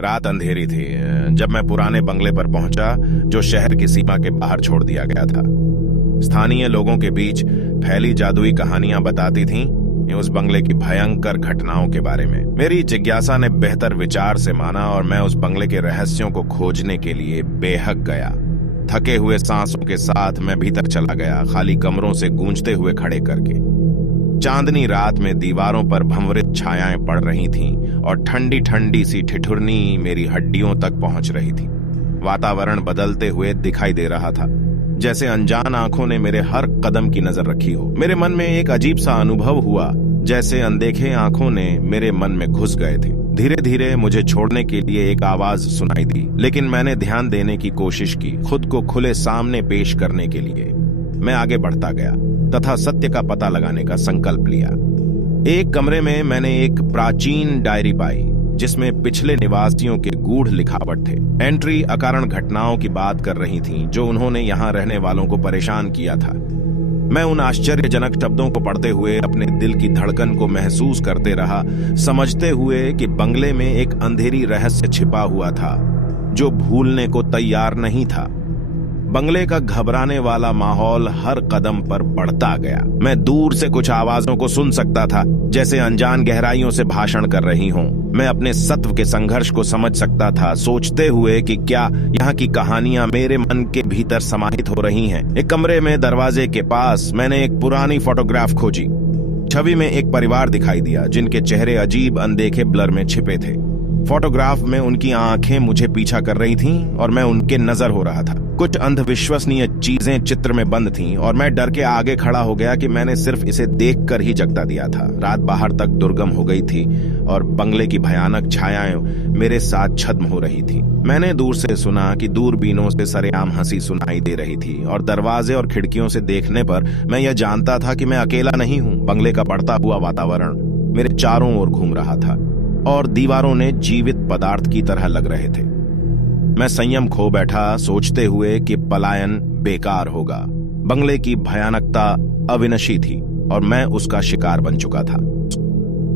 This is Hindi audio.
रात अंधेरी थी जब मैं पुराने बंगले पर पहुंचा जो शहर की सीमा के बाहर छोड़ दिया गया था। स्थानीय लोगों के बीच फैली जादुई कहानियां बताती थीं उस बंगले की भयंकर घटनाओं के बारे में। मेरी जिज्ञासा ने बेहतर विचार से माना और मैं उस बंगले के रहस्यों को खोजने के लिए बेहक गया। थके हुए सांसों के साथ मैं भीतर चला गया, खाली कमरों से गूंजते हुए खड़े करके। चांदनी रात में दीवारों पर भंवरित छायाएं पड़ रही थीं और ठंडी ठंडी सी ठिठुरनी मेरी हड्डियों तक पहुंच रही थी। वातावरण बदलते हुए दिखाई दे रहा था, जैसे अनजान आंखों ने मेरे हर कदम की नजर रखी हो। मेरे मन में एक अजीब सा अनुभव हुआ, जैसे अनदेखे आंखों ने मेरे मन में घुस गए थे। धीरे धीरे मुझे छोड़ने के लिए एक आवाज सुनाई दी, लेकिन मैंने ध्यान देने की कोशिश की, खुद को खुले सामने पेश करने के लिए। मैं आगे बढ़ता गया तथा सत्य का पता लगाने का संकल्प लिया। एक कमरे में मैंने एक प्राचीन डायरी पाई जिसमें पिछले निवासियों के गूढ़ लिखावट थे। एंट्री अकारण घटनाओं की बात कर रही थीं जो उन्होंने यहां रहने वालों को परेशान किया था। मैं उन आश्चर्यजनक शब्दों को पढ़ते हुए अपने दिल की धड़कन को महसूस करते रहा, समझते हुए कि बंगले में एक अंधेरी रहस्य छिपा हुआ था जो भूलने को तैयार नहीं था। बंगले का घबराने वाला माहौल हर कदम पर बढ़ता गया। मैं दूर से कुछ आवाजों को सुन सकता था, जैसे अनजान गहराइयों से भाषण कर रही हों। मैं अपने सत्व के संघर्ष को समझ सकता था, सोचते हुए कि क्या यहाँ की कहानियां मेरे मन के भीतर समाहित हो रही हैं। एक कमरे में दरवाजे के पास मैंने एक पुरानी फोटोग्राफ खोजी। छवि में एक परिवार दिखाई दिया जिनके चेहरे अजीब अनदेखे ब्लर में छिपे थे। फोटोग्राफ में उनकी आंखें मुझे पीछा कर रही थीं और मैं उनके नजर हो रहा था। कुछ अंधविश्वसनीय चीजें चित्र में बंद थीं और मैं डर के आगे खड़ा हो गया कि मैंने सिर्फ इसे देखकर ही जगता दिया था। रात बाहर तक दुर्गम हो गई थी और बंगले की भयानक छायाएं मेरे साथ छद्म हो रही थी। मैंने दूर से सुना कि दूरबीनों से सरेआम हंसी सुनाई दे रही थी और दरवाजे और खिड़कियों से देखने पर मैं यह जानता था कि मैं अकेला नहीं हूं। बंगले का बढ़ता हुआ वातावरण मेरे चारों ओर घूम रहा था और दीवारों ने जीवित पदार्थ की तरह लग रहे थे। मैं संयम खो बैठा, सोचते हुए कि पलायन बेकार होगा। बंगले की भयानकता अविनाशी थी और मैं उसका शिकार बन चुका था।